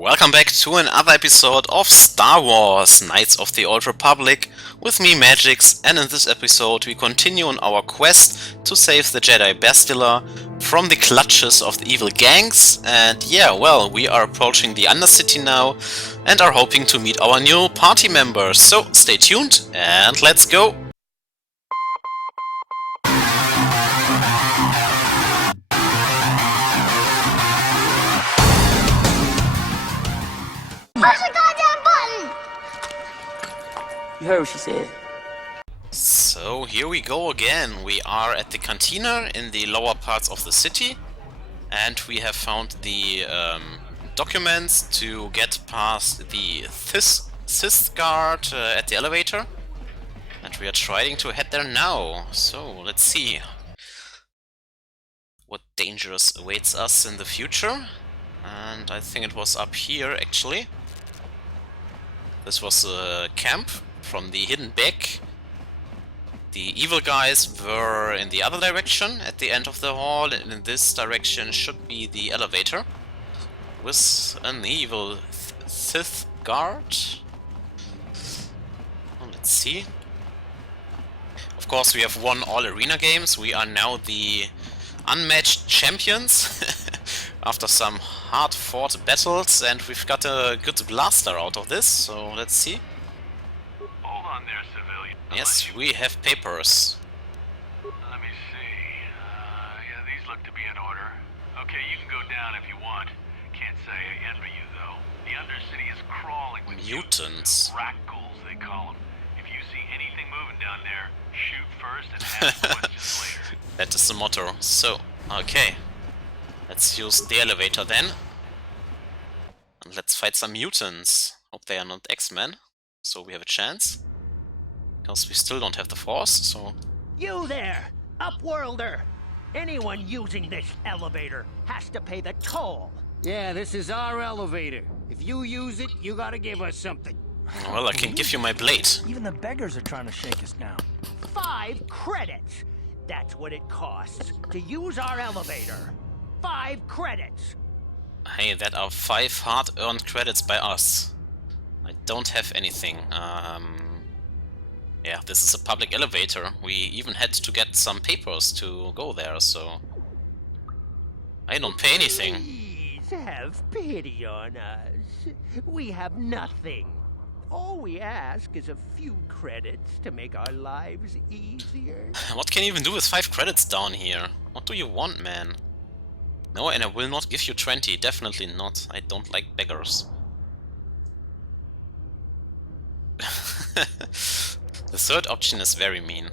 Welcome back to another episode of Star Wars Knights of the Old Republic with me, Magix, and in this episode we continue on our quest to save the Jedi Bastila from the clutches of the evil gangs. And yeah, well, we are approaching the Undercity now and are hoping to meet our new party members. So stay tuned and let's go! Push the goddamn button! You heard what she said. So here we go again. We are at the cantina in the lower parts of the city, and we have found the documents to get past the Sith guard at the elevator, and we are trying to head there now. So let's see what dangers awaits us in the future. And I think it was up here actually. This was a camp from the hidden back. The evil guys were in the other direction at the end of the hall, and in this direction should be the elevator with an evil Sith guard. Oh, let's see. Of course, we have won all arena games. We are now the unmatched champions after some hard-fought battles, and we've got a good blaster out of this, so let's see. Hold on there, civilian. Yes, we have papers. Let me see. Yeah, these look to be in order. Okay, you can go down if you want. Can't say I envy you, though. The Undercity is crawling with Mutants. Rakghouls, they call them. If you see anything moving down there, shoot first and ask questions later. That is the motto. So, okay. Let's use the elevator then. And let's fight some mutants. Hope they are not X-Men, so we have a chance. Because we still don't have the Force, so... You there, Upworlder! Anyone using this elevator has to pay the toll. Yeah, this is our elevator. If you use it, you gotta give us something. Well, I can give you my blade. Even the beggars are trying to shake us down. 5 credits! That's what it costs to use our elevator. 5 credits! Hey, that are 5 hard-earned credits by us. I don't have anything. Yeah, this is a public elevator. We even had to get some papers to go there, so... I don't pay anything. Please have pity on us. We have nothing. All we ask is a few credits to make our lives easier. What can you even do with 5 credits down here? What do you want, man? No, and I will not give you 20, definitely not. I don't like beggars. The third option is very mean.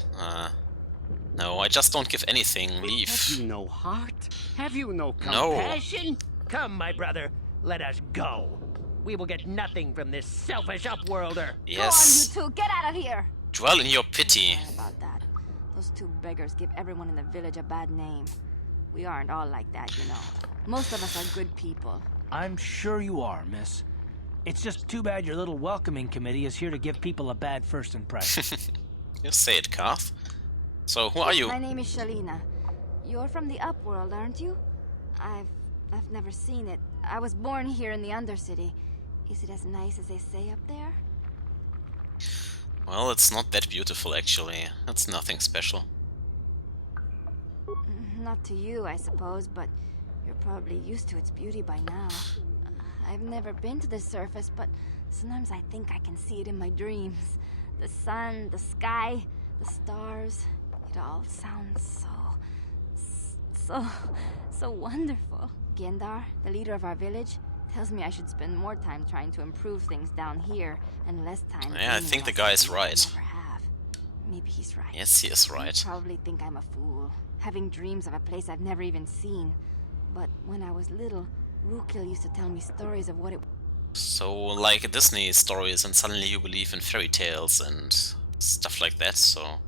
No, I just don't give anything. Leave. Have you no heart? Have you no No. compassion? Come, my brother, let us go. We will get nothing from this selfish Upworlder. Yes. Go on, you two, get out of here! Dwell in your pity. Sorry about that. Those 2 beggars give everyone in the village a bad name. We aren't all like that, you know. Most of us are good people. I'm sure you are, miss. It's just too bad your little welcoming committee is here to give people a bad first impression. You say it, Karth. So, who are you? My name is Shalina. You're from the Upworld, aren't you? I've never seen it. I was born here in the Undercity. Is it as nice as they say up there? Well, it's not that beautiful, actually. It's nothing special. Not to you, I suppose, but you're probably used to its beauty by now. I've never been to the surface, but sometimes I think I can see it in my dreams. The sun, the sky, the stars. It all sounds so wonderful. Gendar, the leader of our village, tells me I should spend more time trying to improve things down here and less time... Yeah, I think the guy is right. I never have. Maybe he's right. Yes, he is right. You probably think I'm a fool, having dreams of a place I've never even seen. But when I was little, Rakghouls used to tell me stories of what it... So, like Disney stories, and suddenly you believe in fairy tales and stuff like that, so...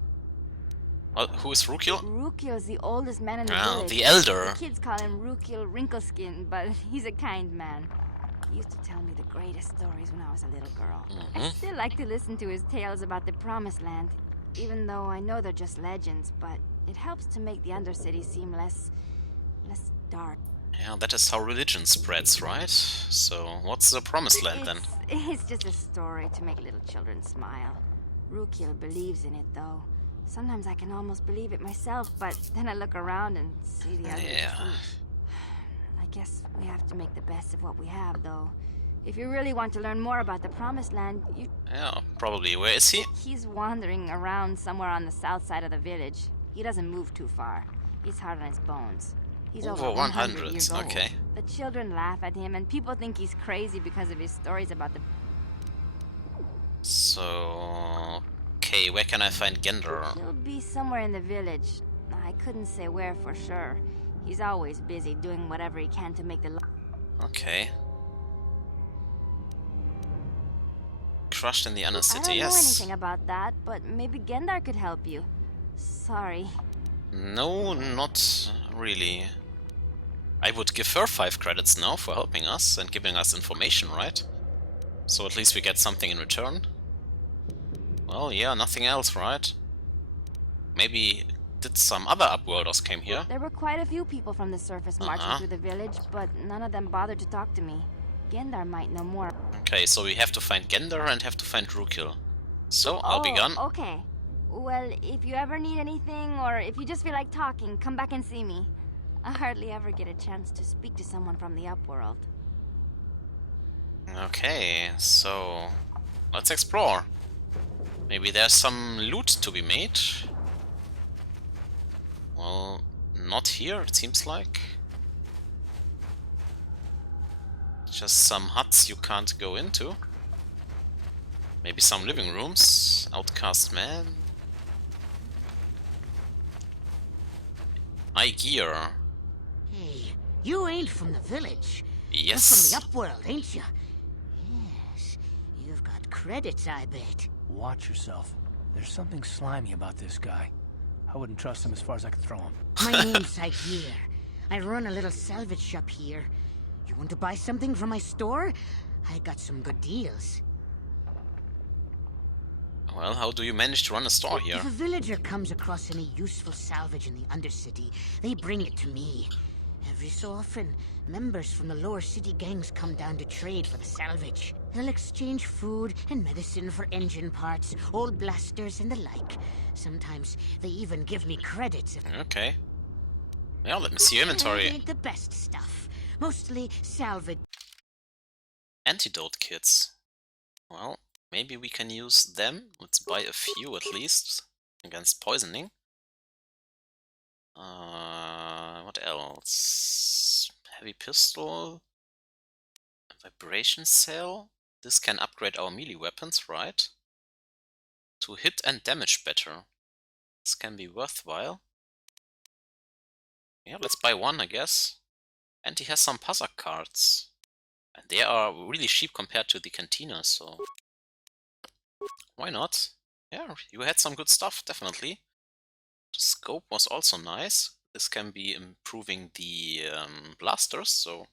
who is Rakghoul? Rakghouls, the oldest man in the Ah, village. the elder. The kids call him Rakghoul Wrinkleskin, but he's a kind man. He used to tell me the greatest stories when I was a little girl. I still like to listen to his tales about the Promised Land, even though I know they're just legends, but it helps to make the Undercity seem less dark. Yeah, that is how religion spreads, right? So, what's the promised land then? It's just a story to make little children smile. Rukil believes in it, though. Sometimes I can almost believe it myself, but then I look around and see the ugly Yeah. truth. I guess we have to make the best of what we have, though. If you really want to learn more about the Promised Land, Yeah, probably. Where is he? He's wandering around somewhere on the south side of the village. He doesn't move too far. He's hard on his bones. He's over 100 years old. Okay. The children laugh at him, and people think he's crazy because of his stories about the... So... Okay, where can I find Gender? He'll be somewhere in the village. I couldn't say where for sure. He's always busy doing whatever he can to make the... Okay. Crushed in the I Undercity, don't know yes. anything about that, but maybe Gendar could help you. Sorry. No, not really. I would give her 5 credits now for helping us and giving us information, right? So at least we get something in return. Well, yeah, nothing else, right? Maybe did some other Upworlders came here? There were quite a few people from the surface marching through the village, but none of them bothered to talk to me. Gendar might know more. Okay, so we have to find Gender and have to find Rukil. So, I'll be gone. Okay. Well, if you ever need anything, or if you just feel like talking, come back and see me. I hardly ever get a chance to speak to someone from the Upworld. Okay, so let's explore. Maybe there's some loot to be made. Well, not here, it seems like. Just some huts you can't go into. Maybe some living rooms. Outcast man. Eye gear. Hey, you ain't from the village. Yes. You're from the Upworld, ain't you? Yes. You've got credits, I bet. Watch yourself. There's something slimy about this guy. I wouldn't trust him as far as I could throw him. My name's Agir. I run a little salvage shop here. You want to buy something from my store? I got some good deals. Well, how do you manage to run a store here? If a villager comes across any useful salvage in the Undercity, they bring it to me. Every so often, members from the lower city gangs come down to trade for the salvage. They'll exchange food and medicine for engine parts, old blasters, and the like. Sometimes they even give me credits. Okay. Yeah, let me see your I inventory. make the best stuff. Mostly salvage. Antidote kits. Well, maybe we can use them. Let's buy a few at least. Against poisoning. What else? Heavy pistol. A vibration cell. This can upgrade our melee weapons, right? To hit and damage better. This can be worthwhile. Yeah, let's buy one, I guess. And he has some puzzle cards. And they are really cheap compared to the cantina, so... why not? Yeah, you had some good stuff, definitely. The scope was also nice. This can be improving the blasters, so...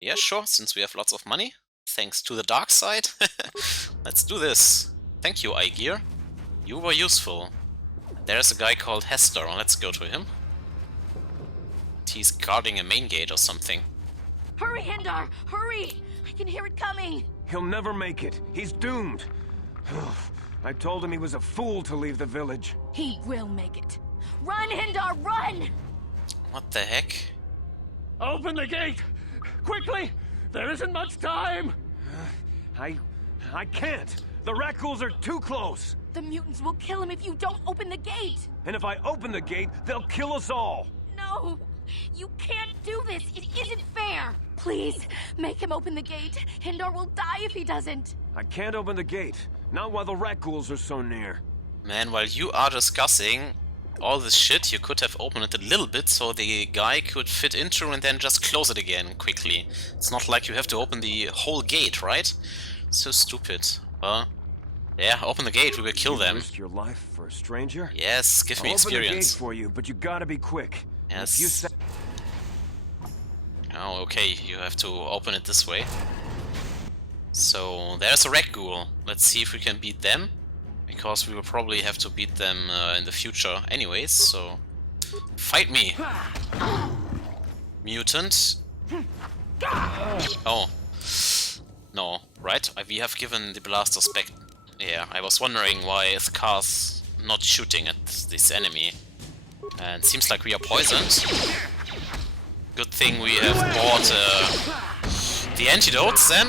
yeah, sure, since we have lots of money. Thanks to the dark side. Let's do this. Thank you, Eye Gear. You were useful. There's a guy called Hester, let's go to him. He's guarding a main gate or something. Hurry, Hindar! Hurry! I can hear it coming! He'll never make it. He's doomed. I told him he was a fool to leave the village. He will make it. Run, Hindar, run! What the heck? Open the gate! Quickly! There isn't much time! I can't! The Rakghouls are too close! The mutants will kill him if you don't open the gate! And if I open the gate, they'll kill us all! No! You can't do this! It isn't fair! Please, make him open the gate. Hindar will die if he doesn't. I can't open the gate. Not while the Rakghouls are so near. Man, while you are discussing all this shit, you could have opened it a little bit so the guy could fit into and then just close it again quickly. It's not like you have to open the whole gate, right? So stupid. Well, yeah, open the gate, we will kill them. Risk your life for a stranger? Yes, give me I'll open the gate experience. for you, but you gotta be quick. Yes. If you say Oh, okay, you have to open it this way. So, there's a Rakghoul. Let's see if we can beat them. Because we will probably have to beat them in the future anyways, so... fight me! Mutant, Oh. No, right? We have given the blasters back. Yeah, I was wondering why the car's not shooting at this enemy. And seems like we are poisoned. Good thing we have bought the antidotes then.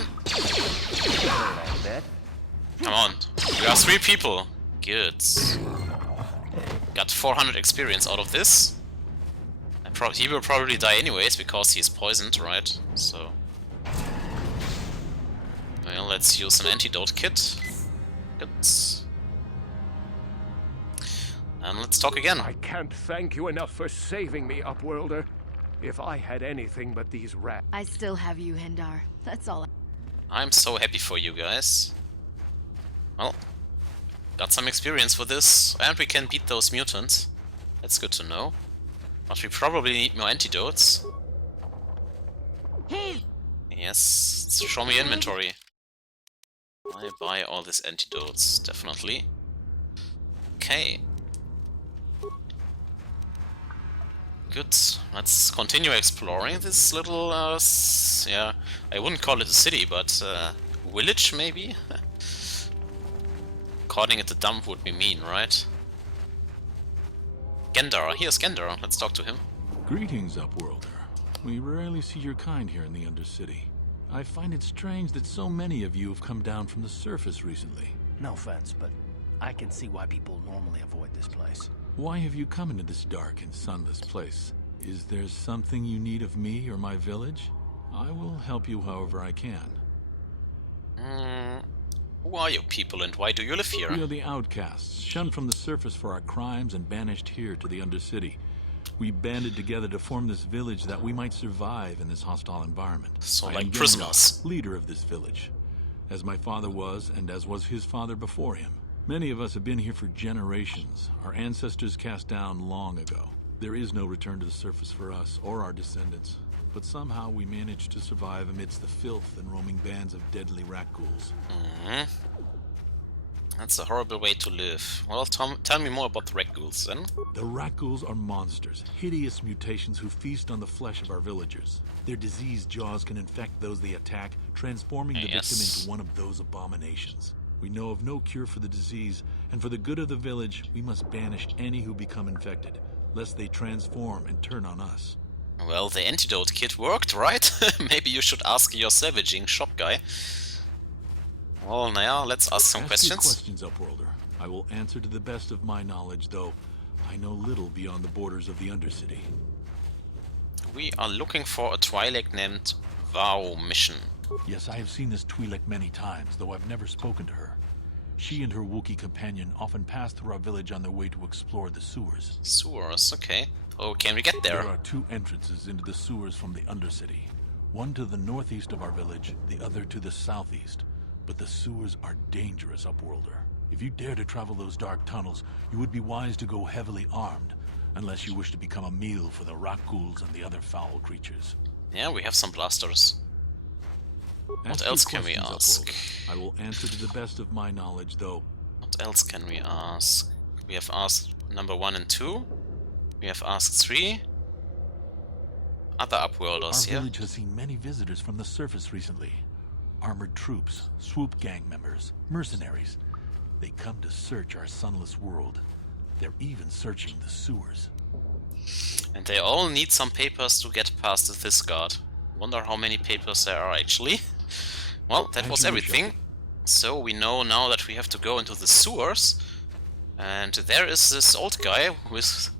Come on, we are 3 people. Good. Got 400 experience out of this. And he will probably die anyways because he's poisoned, right? So. Well, let's use an antidote kit. Good. And let's talk again. I can't thank you enough for saving me, Upworlder. If I had anything but these rats. I still have you, Hindar. That's all. I'm so happy for you guys. Well, got some experience with this, and we can beat those mutants. That's good to know. But we probably need more antidotes. Yes, show me inventory. I buy all these antidotes, definitely. Okay. Good. Let's continue exploring this little, yeah, I wouldn't call it a city, but village maybe? Calling it a dump would be mean, right? Gendar, here's Gendar, let's talk to him. Greetings, Upworlder. We rarely see your kind here in the Undercity. I find it strange that so many of you have come down from the surface recently. No offense, but I can see why people normally avoid this place. Why have you come into this dark and sunless place? Is there something you need of me or my village? I will help you however I can. Who are you people and why do you live here? We are the outcasts, shunned from the surface for our crimes and banished here to the Undercity. We banded together to form this village that we might survive in this hostile environment. So I like am prisoners. Gendar, leader of this village, as my father was and as was his father before him. Many of us have been here for generations, our ancestors cast down long ago. There is no return to the surface for us or our descendants, but somehow we managed to survive amidst the filth and roaming bands of deadly Rakghouls. That's a horrible way to live. Well, tell me more about the Rakghouls then. The Rakghouls are monsters, hideous mutations who feast on the flesh of our villagers. Their diseased jaws can infect those they attack, transforming the victim into one of those abominations. We know of no cure for the disease, and for the good of the village, we must banish any who become infected, lest they transform and turn on us. Well, the antidote kit worked, right? Maybe you should ask your savaging shop guy. Well, now let's ask some questions. Questions, Upworlder. I will answer to the best of my knowledge, though I know little beyond the borders of the Undercity. We are looking for a Twi'lek named Vow mission. Yes, I have seen this Twi'lek many times, though I've never spoken to her. She and her Wookiee companion often pass through our village on their way to explore the sewers. Sewers, okay. Oh, can we get there? There are 2 entrances into the sewers from the Undercity. One to the northeast of our village, the other to the southeast. But the sewers are dangerous, Upworlder. If you dare to travel those dark tunnels, you would be wise to go heavily armed, unless you wish to become a meal for the Rakghouls and the other foul creatures. Yeah, we have some blasters. What else can we ask? I will answer to the best of my knowledge, though. What else can we ask? We have asked number 1 and 2. We have asked 3. Other Upworlders here. Our village has seen many visitors from the surface recently. Armored troops, swoop gang members, mercenaries. They come to search our sunless world. They're even searching the sewers. And they all need some papers to get past this guard. Wonder how many papers there are actually. Well, that was everything. So we know now that we have to go into the sewers. And there is this old guy with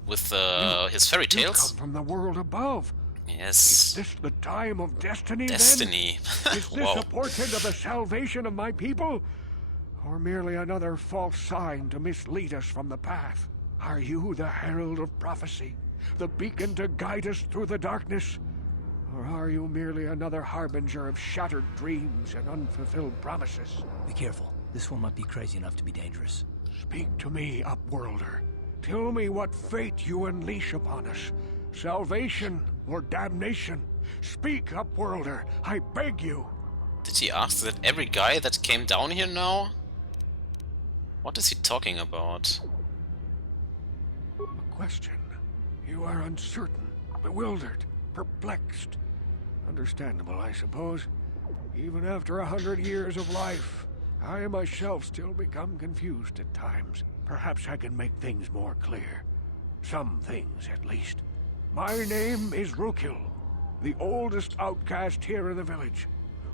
his fairy tales. You come from the world above. Yes. Is this the time of destiny, Destiny. Then? Is this a portent of the salvation of my people? Or merely another false sign to mislead us from the path? Are you the herald of prophecy? The beacon to guide us through the darkness? Or are you merely another harbinger of shattered dreams and unfulfilled promises? Be careful. This one might be crazy enough to be dangerous. Speak to me, Upworlder. Tell me what fate you unleash upon us. Salvation or damnation? Speak, Upworlder, I beg you. Did he ask that every guy that came down here now? What is he talking about? A question. You are uncertain, bewildered, perplexed. Understandable, I suppose. Even after 100 years of life, I myself still become confused at times. Perhaps I can make things more clear. Some things, at least. My name is Rakghouls, the oldest outcast here in the village.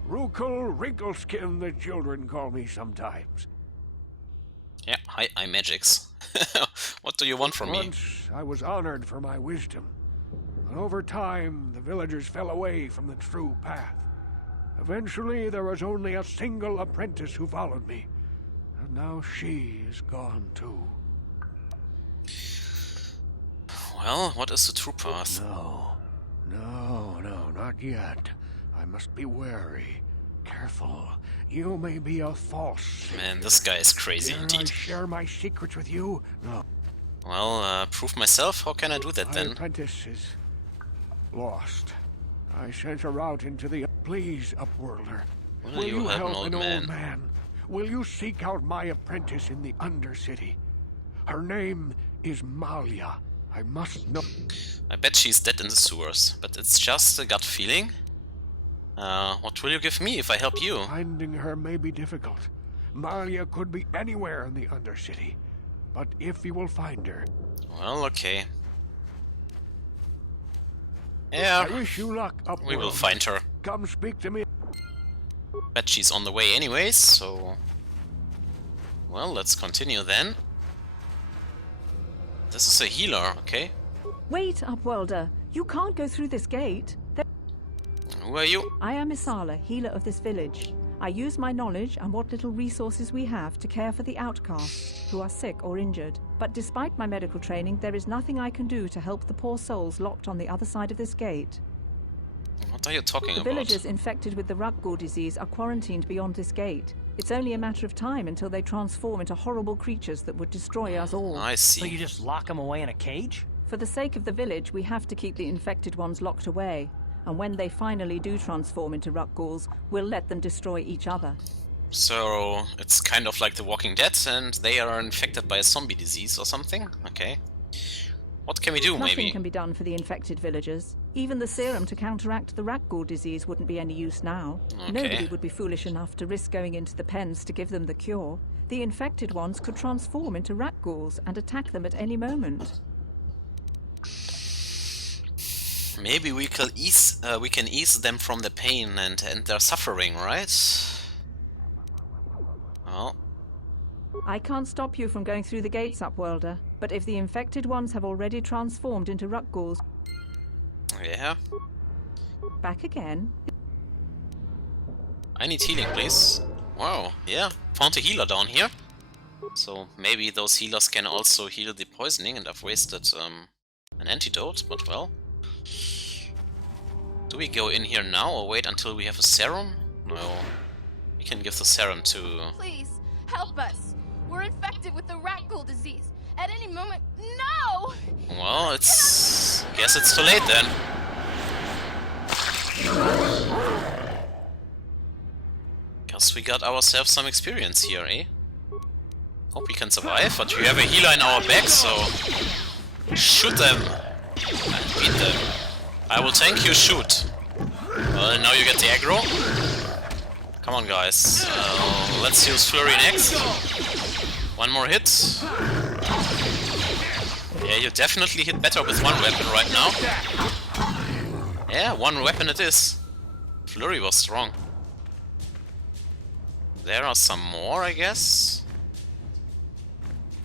Rakghouls Wrinkleskin, the children call me sometimes. Yeah, hi, I'm Magix. What do you want from me? Once I was honored for my wisdom, but over time the villagers fell away from the true path. Eventually there was only a single apprentice who followed me, and now she is gone too. Well, what is the true path? No, not yet. I must be wary. Careful. You may be a false. Man, this guy is crazy Dare I indeed. share my secrets with you? No. Well, prove myself? How can I do that My then? apprentice is lost. I sent her out into the... Please, Upworlder. Will you help an old man? old man? Will you seek out my apprentice in the Undercity? Her name is Malia. I must know... I bet she's dead in the sewers, but it's just a gut feeling. What will you give me if I help you? Finding her may be difficult. Malia could be anywhere in the Undercity. But if you will find her... Well, okay. Yeah, I wish you luck, Upworlder. we will find her. Come speak to me. Bet she's on the way anyways, so... Well, let's continue then. This is a healer, okay? Wait, Upworlder. You can't go through this gate. Who are you? I am Isala, healer of this village. I use my knowledge and what little resources we have to care for the outcasts who are sick or injured. But despite my medical training, there is nothing I can do to help the poor souls locked on the other side of this gate. What are you talking The about? villagers infected with the Rakghoul disease are quarantined beyond this gate. It's only a matter of time until they transform into horrible creatures that would destroy us all. I So see. you just lock them away in a cage? For the sake of the village, we have to keep the infected ones locked away. And when they finally do transform into Rakghouls, we'll let them destroy each other. So, it's kind of like The Walking Dead, and they are infected by a zombie disease or something? Okay. What can we do, Nothing maybe? can be done for the infected villagers. Even the serum to counteract the Rakghoul disease wouldn't be any use now. Okay. Nobody would be foolish enough to risk going into the pens to give them the cure. The infected ones could transform into Rakghouls and attack them at any moment. Maybe we can ease them from the pain and end their suffering, right? Well, I can't stop you from going through the gates, Upworlder, but if the infected ones have already transformed into Rakghouls, yeah. back again. I need healing, please. Wow, yeah, found a healer down here. So maybe those healers can also heal the poisoning, and I've wasted an antidote, but well. Do we go in here now or wait until we have a serum? No. We can give the serum to... Please, help us. We're infected with the Rakghoul disease. At any moment... No! Well, it's... guess it's too late then. Guess we got ourselves some experience here, eh? Hope we can survive, but we have a healer in our back, so... shoot them! And beat them. I will tank you, shoot. Well, now you get the aggro. Come on, guys. Let's use Flurry next. One more hit. Yeah, you definitely hit better with one weapon right now. Yeah, one weapon it is. Flurry was strong. There are some more, I guess.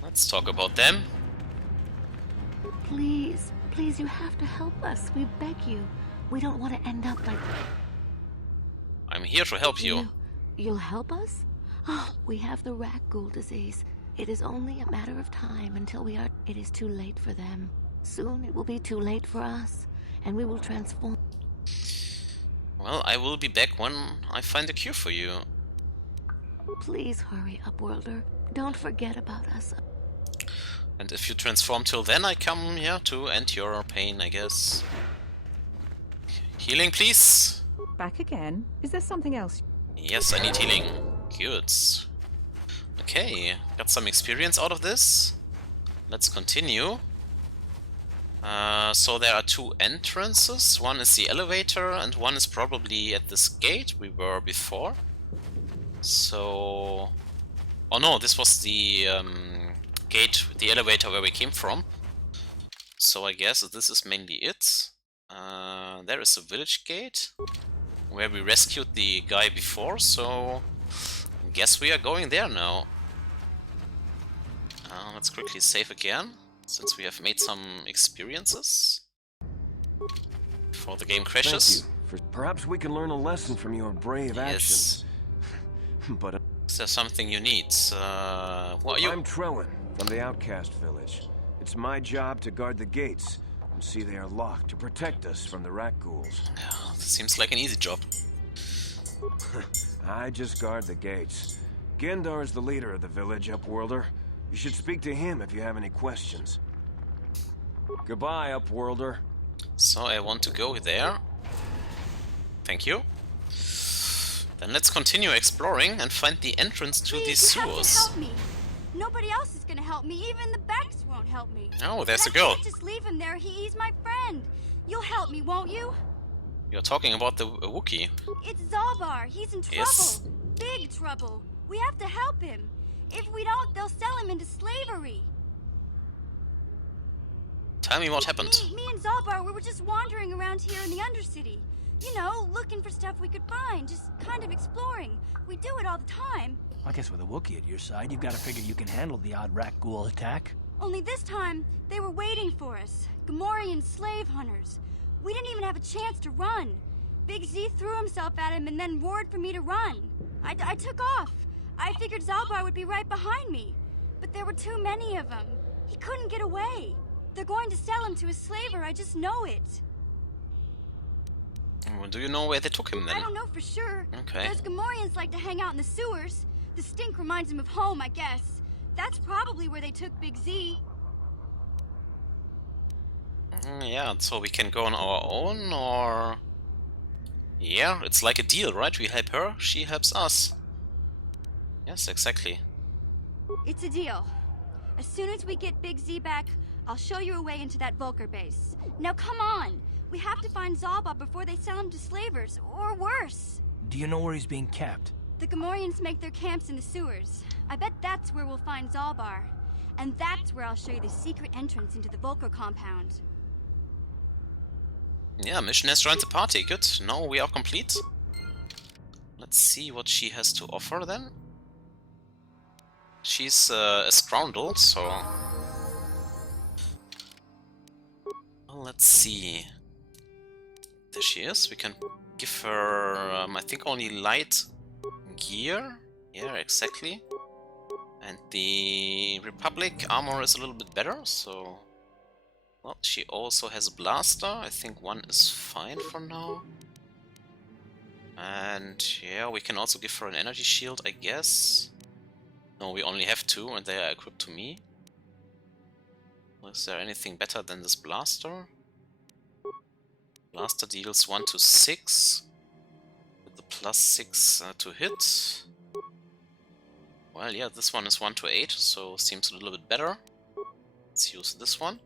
Let's talk about them. Please, please, you have to help us. We beg you. We don't want to end up like... I'm here to help you. You'll help us? Oh, we have the Rakghoul disease. It is only a matter of time until we are... It is too late for them. Soon it will be too late for us, and we will transform... Well, I will be back when I find a cure for you. Please hurry, Upworlder. Don't forget about us. And if you transform till then, I come here to end your pain, I guess. Healing, please. Back again? Is there something else? Yes, I need healing. Good. Okay, got some experience out of this. Let's continue. So there are two entrances. One is the elevator, and one is probably at this gate we were before. So... Oh no, this was the gate, the elevator where we came from. So I guess this is mainly it. There is a village gate, where we rescued the guy before, so... I guess we are going there now. Let's quickly save again, since we have made some experiences. Before the game crashes. Thank you. Perhaps we can learn a lesson from your brave actions. But is there something you need? What are you? I'm Trellin, from the outcast village. It's my job to guard the gates and see they are locked to protect us from the Rakghouls. This seems like an easy job. I just guard the gates. Gendar is the leader of the village, Upworlder. You should speak to him if you have any questions. Goodbye, Upworlder. So I want to go there. Thank you. Then let's continue exploring and find the entrance to these sewers. You have to help me. Nobody else is gonna help me. Even the backs won't help me. Oh, there's a girl. I can't just leave him there. He's my friend. You'll help me, won't you? You're talking about the Wookiee. It's Zalbar. He's in trouble. Yes. Big trouble. We have to help him. If we don't, they'll sell him into slavery. Tell me what happened. Me and Zalbar, we were just wandering around here in the Undercity. You know, looking for stuff we could find, just kind of exploring. We do it all the time. I guess with a Wookiee at your side, you've got to figure you can handle the odd Rakghoul attack. Only this time, they were waiting for us. Gamorrean slave hunters. We didn't even have a chance to run. Big Z threw himself at him and then roared for me to run. I took off. I figured Zalbar would be right behind me. But there were too many of them. He couldn't get away. They're going to sell him to a slaver, I just know it. Well, do you know where they took him then? I don't know for sure. Okay. Those Gamorreans like to hang out in the sewers. The stink reminds them of home, I guess. That's probably where they took Big Z. Yeah, so we can go on our own, or... Yeah, it's like a deal, right? We help her, she helps us. Yes, exactly. It's a deal. As soon as we get Big Z back, I'll show you a way into that Volker base. Now come on! We have to find Zalbar before they sell him to slavers, or worse. Do you know where he's being kept? The Gamorreans make their camps in the sewers. I bet that's where we'll find Zalbar. And that's where I'll show you the secret entrance into the Volker compound. Yeah, mission has joined the party, good. Now we are complete. Let's see what she has to offer then. She's a scoundrel, so... Well, let's see. There she is. We can give her, I think, only light gear. Yeah, exactly. And the Republic armor is a little bit better, so... Well, she also has a blaster. I think one is fine for now. And yeah, we can also give her an energy shield, I guess. No, we only have two, and they are equipped to me. Is there anything better than this blaster? Blaster deals 1 to 6. With the plus 6 to hit. Well, yeah, this one is 1 to 8, so seems a little bit better. Let's use this one.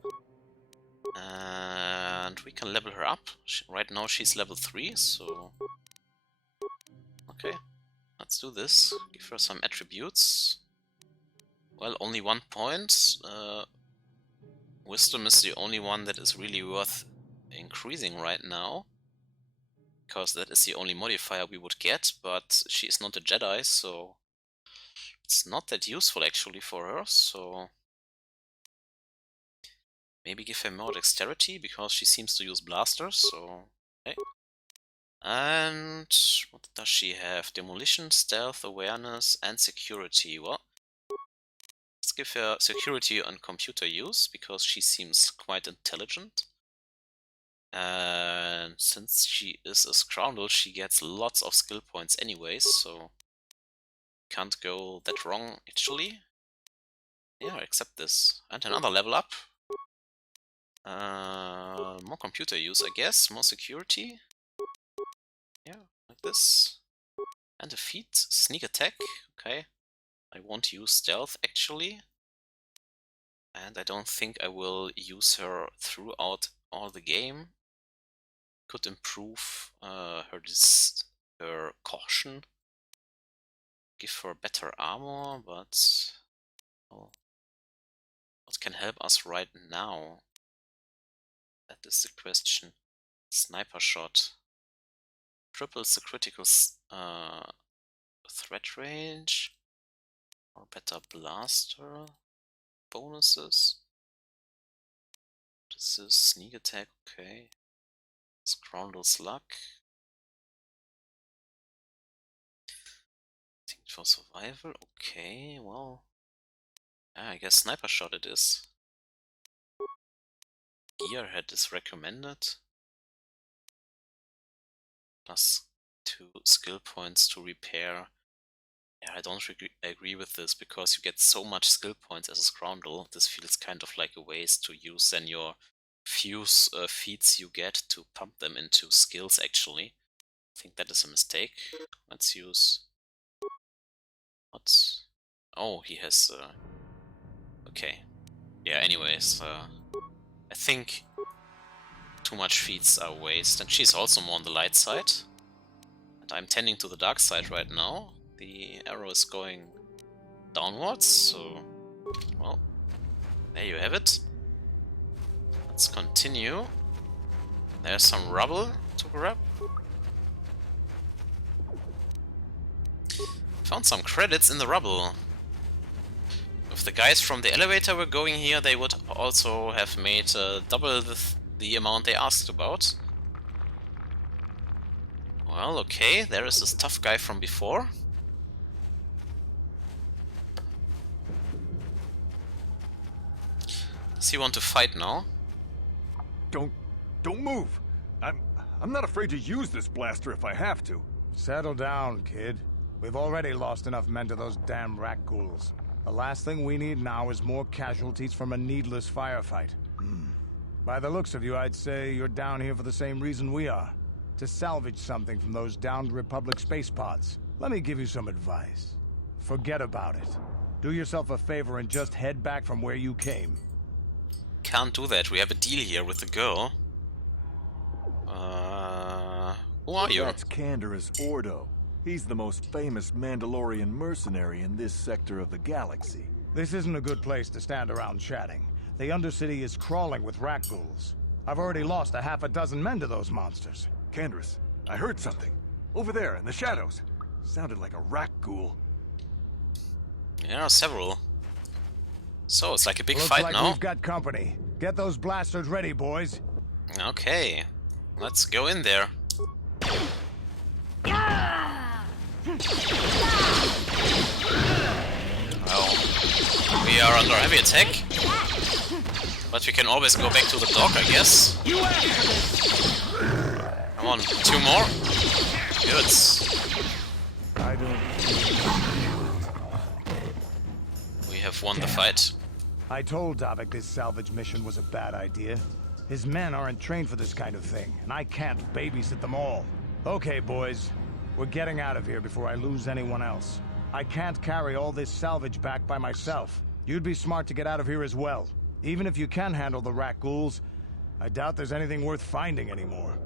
And we can level her up. Right now she's level 3, so... Okay, let's do this. Give her some attributes. Well, only 1 point. Wisdom is the only one that is really worth increasing right now. Because that is the only modifier we would get, but she is not a Jedi, so... It's not that useful actually for her, so... Maybe give her more dexterity, because she seems to use blasters, so... Okay. And... what does she have? Demolition, stealth, awareness, and security. Well... Let's give her security and computer use, because she seems quite intelligent. And since she is a scoundrel, she gets lots of skill points anyways, so... Can't go that wrong, actually. Yeah, accept this. And another level up. More computer use, I guess. More security. Yeah, like this. And a feat. Sneak attack. Okay. I won't use stealth, actually. And I don't think I will use her throughout all the game. Could improve her caution. Give her better armor, but well, what can help us right now? That is the question. Sniper shot. Triples the critical threat range. Or better blaster. Bonuses. This is sneak attack, okay. Scoundrel's luck. Think for survival, okay, well. I guess sniper shot it is. Gearhead is recommended. Plus 2 skill points to repair. Yeah, I don't agree with this because you get so much skill points as a scoundrel. This feels kind of like a waste to use then your few feats you get to pump them into skills actually. I think that is a mistake. Let's use... What? Oh, he has... Okay. Yeah, anyways, I think too much feats are a waste, and she's also more on the light side. And I'm tending to the dark side right now. The arrow is going downwards, so... Well, there you have it. Let's continue. There's some rubble to grab. Found some credits in the rubble. If the guys from the elevator were going here, they would also have made double the amount they asked about. Well, okay, there is this tough guy from before. Does he want to fight now? Don't move. I'm not afraid to use this blaster if I have to. Settle down, kid. We've already lost enough men to those damn Rakghouls. The last thing we need now is more casualties from a needless firefight. By the looks of you, I'd say you're down here for the same reason we are. To salvage something from those downed Republic space pods. Let me give you some advice. Forget about it. Do yourself a favor and just head back from where you came. Can't do that, we have a deal here with the girl. Who are you? That's Canderous Ordo. He's the most famous Mandalorian mercenary in this sector of the galaxy. This isn't a good place to stand around chatting. The Undercity is crawling with Rakghouls. I've already lost a half a dozen men to those monsters. Canderous, I heard something. Over there, in the shadows. Sounded like a Rakghoul. Yeah, there are several. So, it's like a big Looks fight like now. We've got company. Get those blasters ready, boys. Okay, let's go in there. Well, we are under heavy attack. But we can always go back to the dock, I guess. Come on, 2 more. Good. We have won the fight. I told Davik this salvage mission was a bad idea. His men aren't trained for this kind of thing, and I can't babysit them all. Okay, boys. We're getting out of here before I lose anyone else. I can't carry all this salvage back by myself. You'd be smart to get out of here as well. Even if you can handle the Rakghouls, I doubt there's anything worth finding anymore.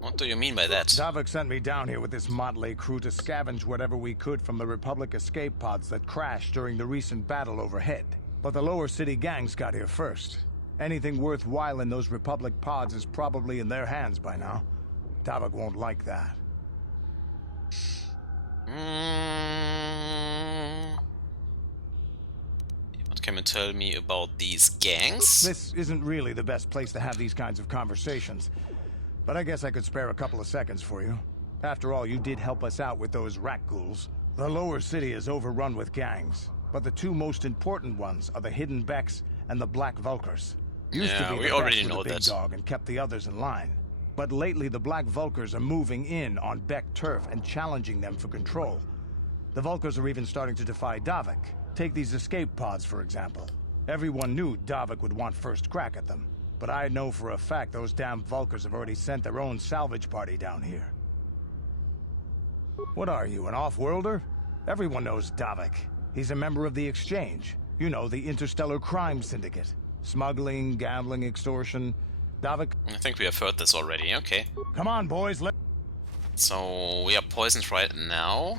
What do you mean by that? Davik sent me down here with this motley crew to scavenge whatever we could from the Republic escape pods that crashed during the recent battle overhead. But the lower city gangs got here first. Anything worthwhile in those Republic pods is probably in their hands by now. Davik won't like that. What can you tell me about these gangs? This isn't really the best place to have these kinds of conversations. But I guess I could spare a couple of seconds for you. After all, you did help us out with those Rakghouls. The lower city is overrun with gangs, but the 2 most important ones are the Hidden Becks and the Black Vulkars. Used to be we the already Becks know were the big that. dog and kept the others in line. But lately the Black Vulkars are moving in on Beck turf and challenging them for control. The Vulkars are even starting to defy Davik. Take these escape pods, for example. Everyone knew Davik would want first crack at them. But I know for a fact those damn Vulkars have already sent their own salvage party down here. What are you, an off-worlder? Everyone knows Davik. He's a member of the Exchange. You know, the interstellar crime syndicate. Smuggling, gambling, extortion. Davik. I think we have heard this already, okay. Come on, boys, So we are poisoned right now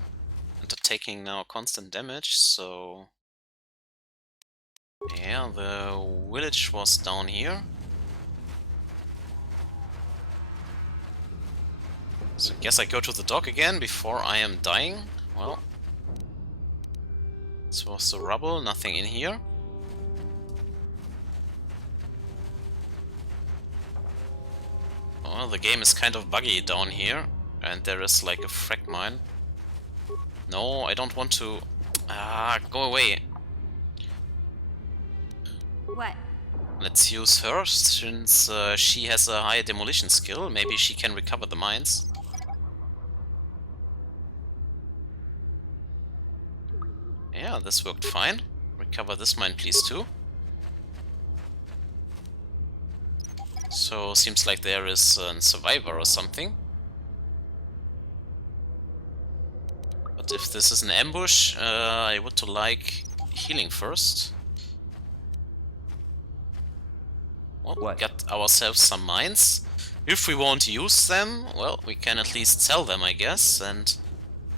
and are taking now constant damage, so yeah, the village was down here. So I guess I go to the dock again before I am dying. Well, this was the rubble, nothing in here. Well, the game is kind of buggy down here. And there is like a frag mine. No, I don't want to... Ah, go away. What? Let's use her, since she has a high demolition skill. Maybe she can recover the mines. Yeah, this worked fine. Recover this mine, please, too. So, seems like there is a survivor or something. But if this is an ambush, I would like healing first. Well, we got ourselves some mines. If we won't use them, well, we can at least sell them, I guess. And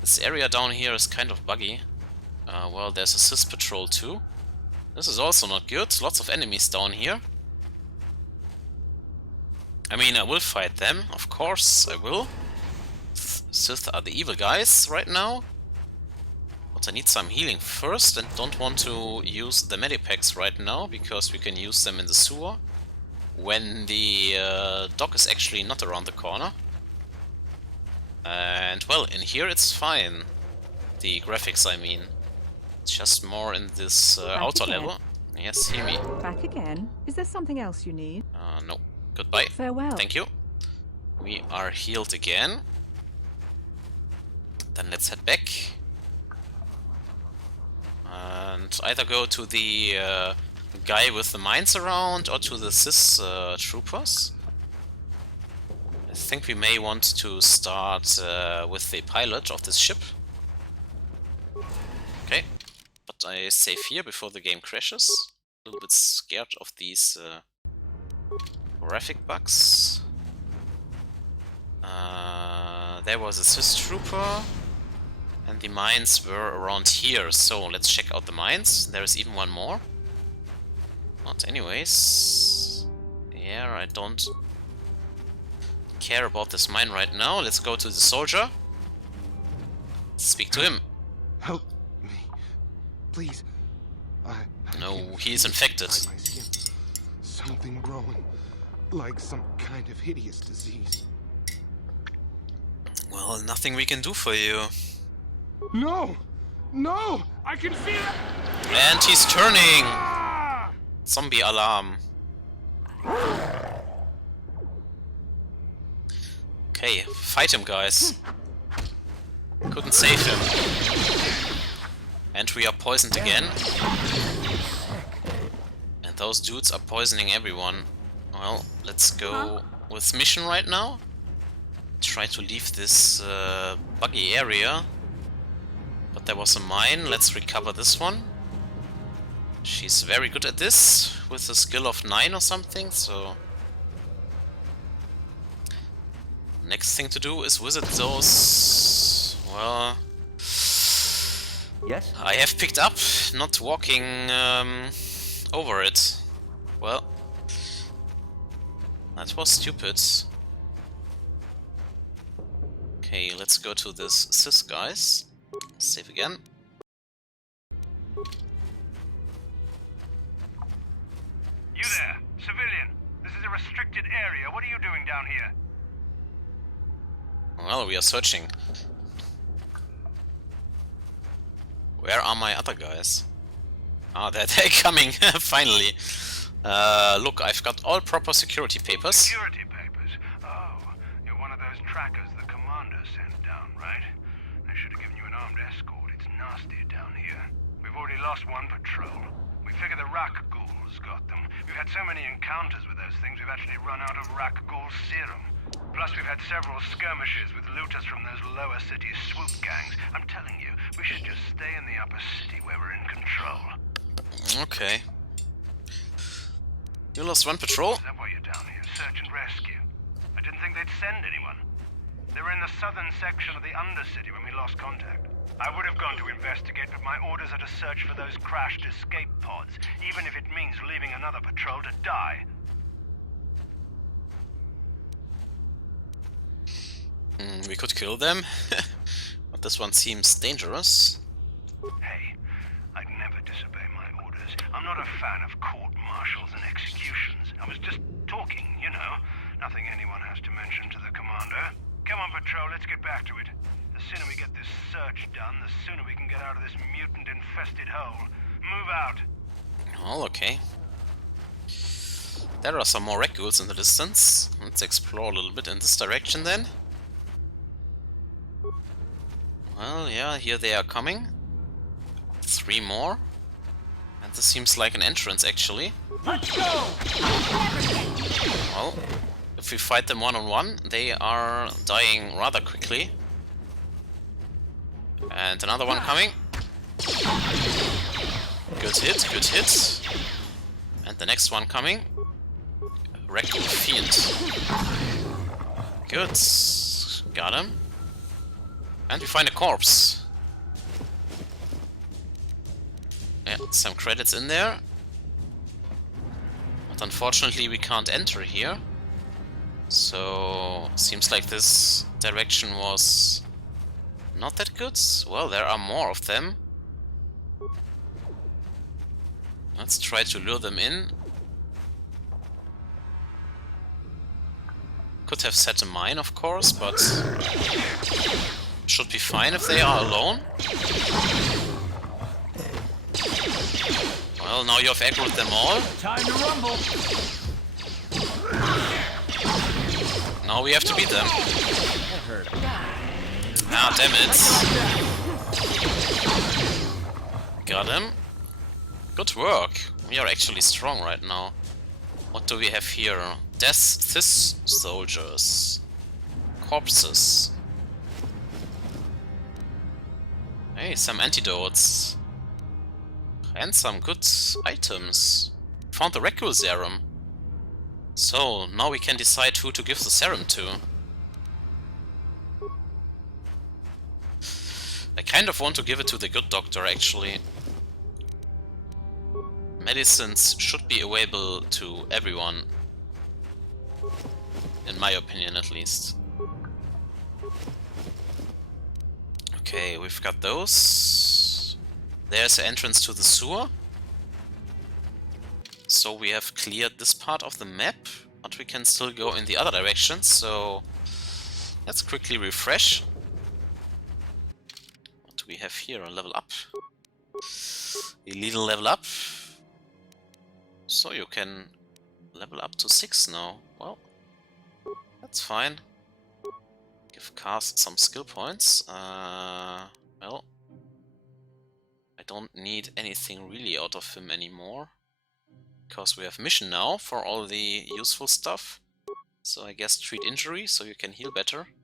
this area down here is kind of buggy. Well, there's a Sys patrol too. This is also not good. Lots of enemies down here. I mean, I will fight them, of course, I will. Sith are the evil guys right now. But I need some healing first and don't want to use the medipacks right now, because we can use them in the sewer when the dock is actually not around the corner. And well, in here it's fine. The graphics, I mean. It's just more in this outer level. Yes, hear me. Back again? Is there something else you need? No. Goodbye. Farewell. Thank you. We are healed again. Then let's head back. And either go to the guy with the mines around or to the Sys troopers. I think we may want to start with the pilot of this ship. Okay, but I save here before the game crashes. A little bit scared of these graphic bugs. There was a Sys trooper. And the mines were around here, so let's check out the mines. There is even one more. But anyways... Yeah, I don't care about this mine right now. Let's go to the soldier. Speak to him. Help me. Please. No, he is infected. Something growing. Like some kind of hideous disease. Well, nothing we can do for you. No! No! I can feel it! And he's turning! Zombie alarm. Okay, fight him, guys. Couldn't save him. And we are poisoned again. And those dudes are poisoning everyone. Well, let's go with mission right now. Try to leave this buggy area. But there was a mine, let's recover this one. She's very good at this, with a skill of 9 or something, so... Next thing to do is visit those... Well... Yes? I have picked up, not walking over it. Well... That was stupid. Okay, let's go to this Sys guys. Save again. You there, civilian. This is a restricted area. What are you doing down here? Well, we are searching. Where are my other guys? Ah, they're coming, finally. Look, I've got all proper security papers. Security papers? Oh, you're one of those trackers the commander sent down, right? They should have given you an armed escort. It's nasty down here. We've already lost one patrol. We figure the Rakghouls got them. We've had so many encounters with those things, we've actually run out of Rakghoul serum. Plus, we've had several skirmishes with looters from those lower city swoop gangs. I'm telling you, we should just stay in the upper city where we're in control. Okay. You lost one patrol? Is that why you're down here? Search and rescue. I didn't think they'd send anyone. They were in the southern section of the Undercity when we lost contact. I would have gone to investigate, but my orders are to search for those crashed escape pods, even if it means leaving another patrol to die. We could kill them, but this one seems dangerous. Hey, I'd never disobey my orders. I'm not a fan of court-martials and executions. I was just talking, you know. Nothing anyone has to mention to the commander. Come on, patrol, let's get back to it. The sooner we get this search done, the sooner we can get out of this mutant-infested hole. Move out. Well, okay. There are some more Rakghouls in the distance. Let's explore a little bit in this direction then. Well, yeah, here they are coming. 3 more. And this seems like an entrance, actually. Let's go! Well, if we fight them one-on-one, they are dying rather quickly. And another one coming. Good hit, good hit. And the next one coming. Rakghoul Fiend. Good. Got him. And we find a corpse. Yeah, some credits in there. But unfortunately we can't enter here. So, seems like this direction was not that good. Well, there are more of them. Let's try to lure them in. Could have set a mine, of course, but should be fine if they are alone. Well, now you have aggroed them all. Time to rumble. Now we have to beat them. That hurt. Ah, damn it. Got him. Good work. We are actually strong right now. What do we have here? Death soldiers. Corpses. Hey, some antidotes. And some good items. Found the Rakghoul serum. So, now we can decide who to give the serum to. I kind of want to give it to the good doctor, actually. Medicines should be available to everyone. In my opinion, at least. Okay, we've got those. There's an entrance to the sewer. So we have cleared this part of the map, but we can still go in the other direction, so let's quickly refresh. What do we have here? A level up. A little level up. So you can level up to 6 now. Well, that's fine. Give Cast some skill points. Well, I don't need anything really out of him anymore. Because we have mission now for all the useful stuff. So I guess treat injury so you can heal better.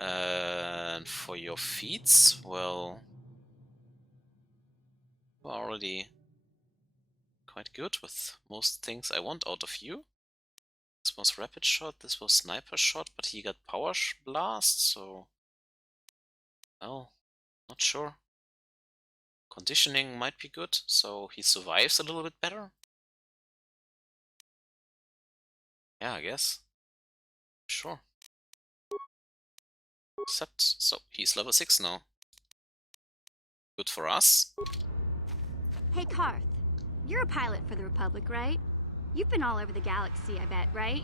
And for your feats, well, you're already quite good with most things I want out of you. This was rapid shot, this was sniper shot, but he got power blast, so well, not sure. Conditioning might be good, so he survives a little bit better. Yeah, I guess. Sure. Except, so he's level 6 now. Good for us. Hey, Karth. You're a pilot for the Republic, right? You've been all over the galaxy, I bet, right?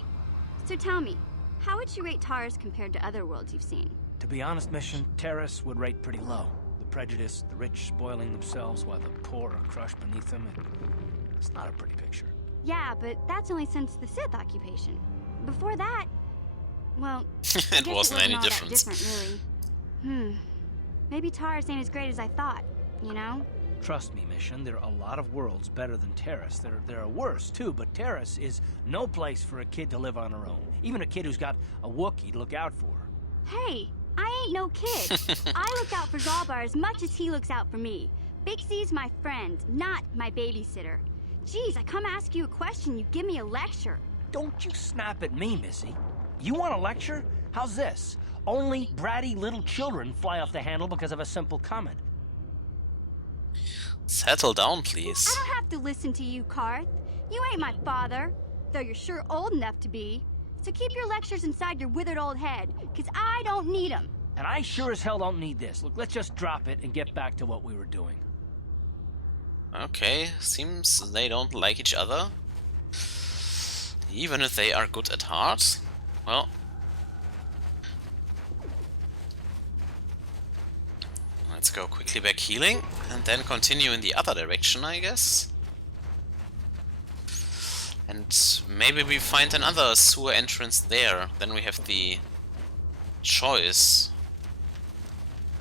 So tell me, how would you rate Taris compared to other worlds you've seen? To be honest, Mission, Taris would rate pretty low. The prejudice, the rich spoiling themselves while the poor are crushed beneath them. It's not a pretty picture. Yeah, but that's only since the Sith occupation. Before that, well, it wasn't any all difference. That different, really. Maybe Taris ain't as great as I thought, you know? Trust me, Mission, there are a lot of worlds better than Taris. There are worse, too, but Taris is no place for a kid to live on her own. Even a kid who's got a Wookiee to look out for. Hey, I ain't no kid. I look out for Zalbar as much as he looks out for me. Big C's my friend, not my babysitter. Geez, I come ask you a question, you give me a lecture. Don't you snap at me, Missy. You want a lecture? How's this? Only bratty little children fly off the handle because of a simple comment. Settle down, please. I don't have to listen to you, Karth. You ain't my father, though you're sure old enough to be. So keep your lectures inside your withered old head, because I don't need them. And I sure as hell don't need this. Look, let's just drop it and get back to what we were doing. Okay, seems they don't like each other. Even if they are good at heart. Well. Let's go quickly back healing, and then continue in the other direction, I guess. And maybe we find another sewer entrance there. Then we have the choice.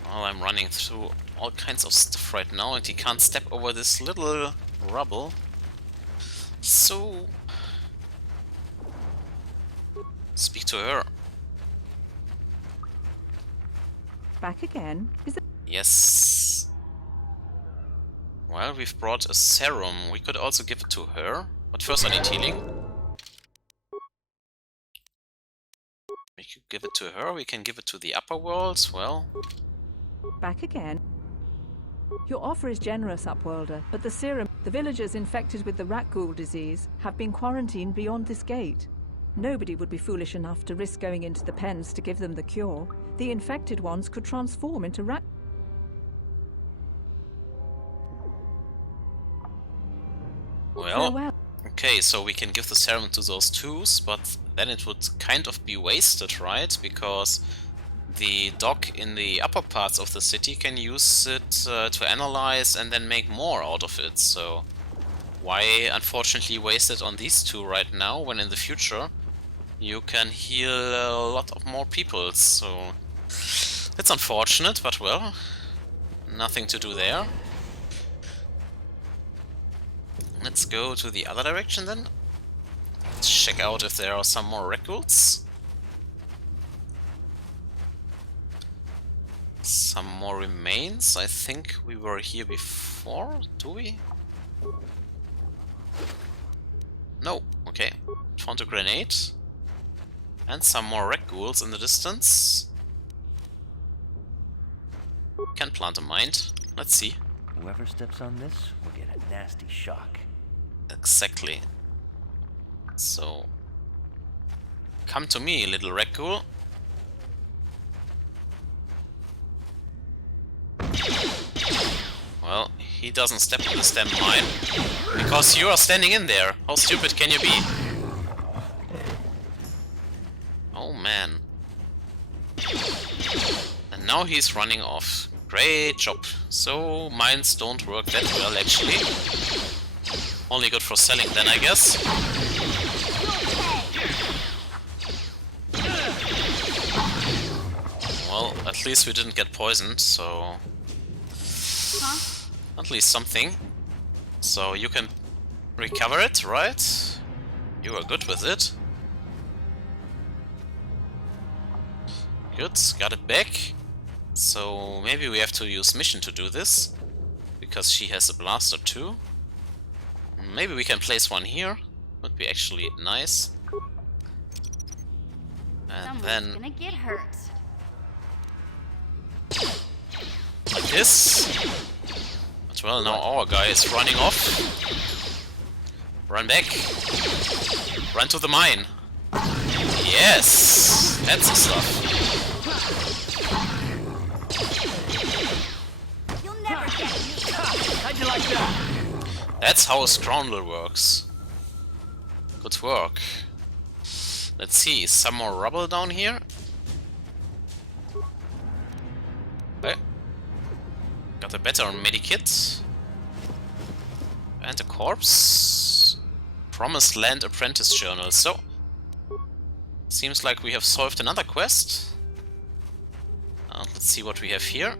Well, I'm running through all kinds of stuff right now, and he can't step over this little rubble. So... speak to her. Back again? Is it? Yes. Well, we've brought a serum. We could also give it to her. But first I need healing. We could give it to her. We can give it to the upper worlds. Well... Back again? Your offer is generous, Upworlder, but the serum, the villagers infected with the Rakghoul disease, have been quarantined beyond this gate. Nobody would be foolish enough to risk going into the pens to give them the cure. The infected ones could transform into rat... Well, okay, so we can give the serum to those twos, but then it would kind of be wasted, right? Because the doc in the upper parts of the city can use it to analyze and then make more out of it, so why unfortunately waste it on these two right now, when in the future you can heal a lot of more people, so it's unfortunate, but well, nothing to do there. Let's go to the other direction then. Let's check out if there are some more Rakghouls. Some more remains. I think we were here before, do we? No, okay. Found a grenade. And some more Rakghouls in the distance. Can plant a mine. Let's see. Whoever steps on this will get a nasty shock. Exactly. So, come to me, little Rakghoul. Well, he doesn't step in the stem mine because you are standing in there. How stupid can you be? Oh man. And now he's running off. Great job. So, mines don't work that well actually. Only good for selling then, I guess. Well, at least we didn't get poisoned, so... At least something. So you can recover it, right? You are good with it. Good, got it back. So maybe we have to use mission to do this. Because she has a blaster too. Maybe we can place one here. Would be actually nice. And Someone's then gonna get hurt. like this. But well, now our guy is running off. Run back. Run to the mine. Yes! That's the stuff. You'll never get me. How'd you like that? That's how a scoundrel works. Good work. Let's see, some more rubble down here. Okay. Got a better medikit. And a corpse. Promised Land Apprentice Journal. So, seems like we have solved another quest. Let's see what we have here.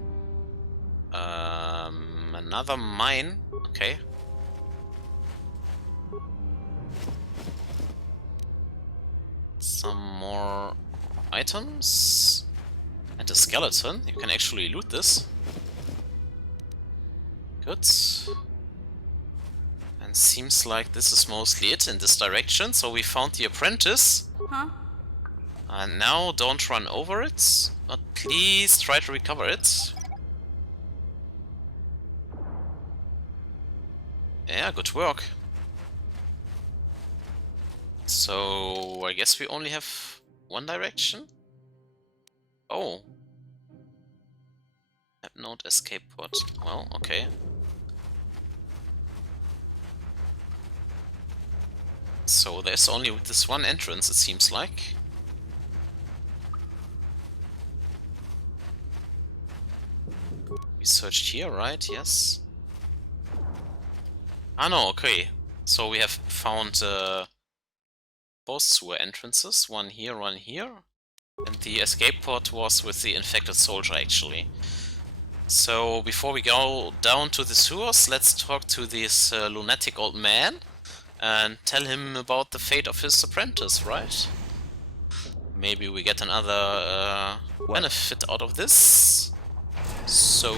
Another mine. Okay. Some more items. And a skeleton. You can actually loot this. Good. And seems like this is mostly it in this direction. So we found the apprentice. Huh? And now don't run over it, but please try to recover it. Yeah, good work. So I guess we only have one direction? Oh. Note escape pod. Well, okay. So there's only this one entrance, it seems like. We searched here, right? Yes. Ah no, okay. So we have found both sewer entrances, one here, and the escape pod was with the infected soldier actually. So before we go down to the sewers, let's talk to this lunatic old man and tell him about the fate of his apprentice, right? Maybe we get another benefit out of this. So,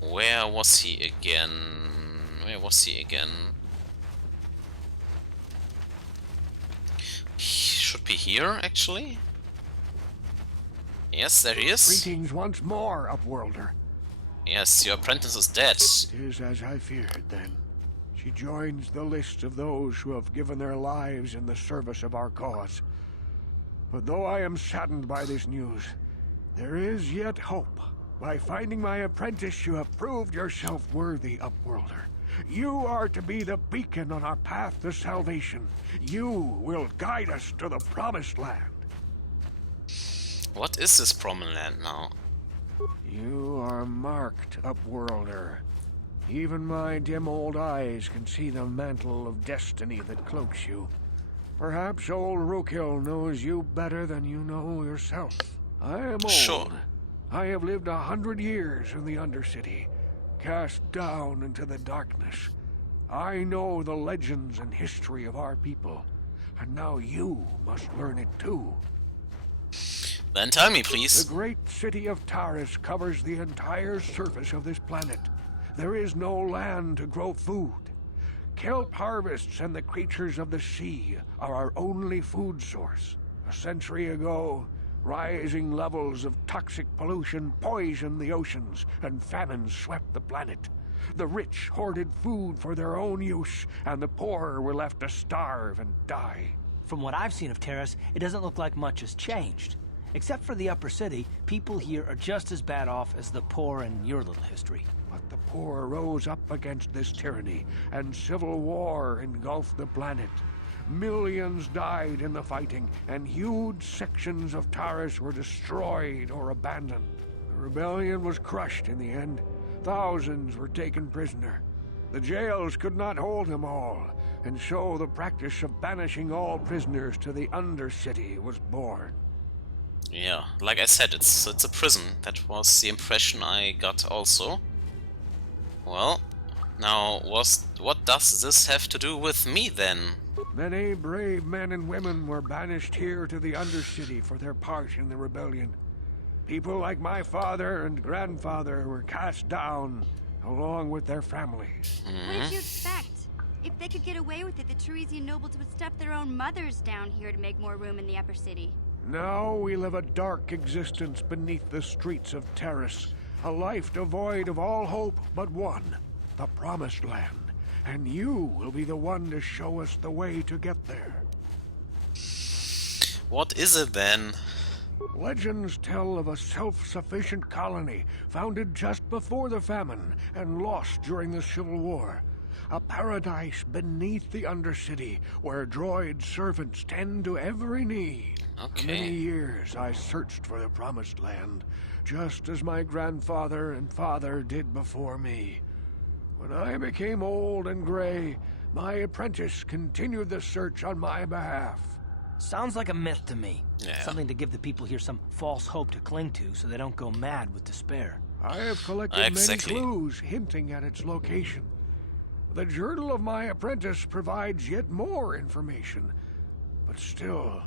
where was he again? He should be here, actually. Yes, there he is. Greetings once more, Upworlder. Yes, your apprentice is dead. It is as I feared, then. She joins the list of those who have given their lives in the service of our cause. But though I am saddened by this news, there is yet hope. By finding my apprentice, you have proved yourself worthy, Upworlder. You are to be the beacon on our path to salvation. You will guide us to the Promised Land. What is this Promised Land now? You are marked, Upworlder. Even my dim old eyes can see the mantle of destiny that cloaks you. Perhaps old Rakghouls knows you better than you know yourself. I am old. Sure. I have lived 100 years in the Undercity, cast down into the darkness. I know the legends and history of our people, and now you must learn it too. Then tell me, please. The great city of Taris covers the entire surface of this planet. There is no land to grow food. Kelp harvests and the creatures of the sea are our only food source. A century ago, rising levels of toxic pollution poisoned the oceans, and famine swept the planet. The rich hoarded food for their own use, and the poor were left to starve and die. From what I've seen of Taris, it doesn't look like much has changed. Except for the upper city, people here are just as bad off as the poor in your little history. But the poor rose up against this tyranny, and civil war engulfed the planet. Millions died in the fighting, and huge sections of Taris were destroyed or abandoned. The rebellion was crushed in the end. Thousands were taken prisoner. The jails could not hold them all, and so the practice of banishing all prisoners to the Undercity was born. Yeah, like I said, it's a prison. That was the impression I got also. Well, now what does this have to do with me then? Many brave men and women were banished here to the Undercity for their part in the rebellion. People like my father and grandfather were cast down, along with their families. What did you expect? If they could get away with it, the Tarisian nobles would stuff their own mothers down here to make more room in the upper city. Now we live a dark existence beneath the streets of Taris, a life devoid of all hope but one, the Promised Land. And you will be the one to show us the way to get there. What is it then? Legends tell of a self-sufficient colony founded just before the famine and lost during the Civil War. A paradise beneath the Undercity where droid servants tend to every need. Okay. For many years I searched for the Promised Land, just as my grandfather and father did before me. When I became old and gray, my apprentice continued the search on my behalf. Sounds like a myth to me. Yeah. Something to give the people here some false hope to cling to so they don't go mad with despair. I have collected many clues hinting at its location. The journal of my apprentice provides yet more information. But still,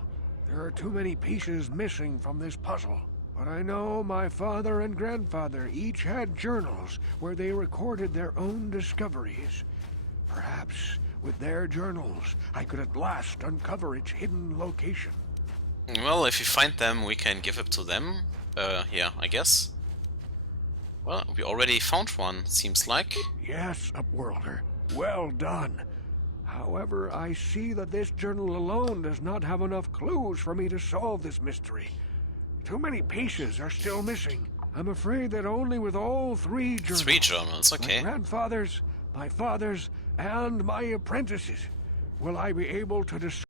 there are too many pieces missing from this puzzle. But I know my father and grandfather each had journals where they recorded their own discoveries. Perhaps with their journals, I could at last uncover its hidden location. Well, if we find them, we can give it to them. Yeah, I guess. Well, we already found one, seems like. Yes, Upworlder. Well done. However, I see that this journal alone does not have enough clues for me to solve this mystery. Too many pieces are still missing. I'm afraid that only with all three journals... 3 journals, okay. My grandfather's, my father's, and my apprentices will I be able to discover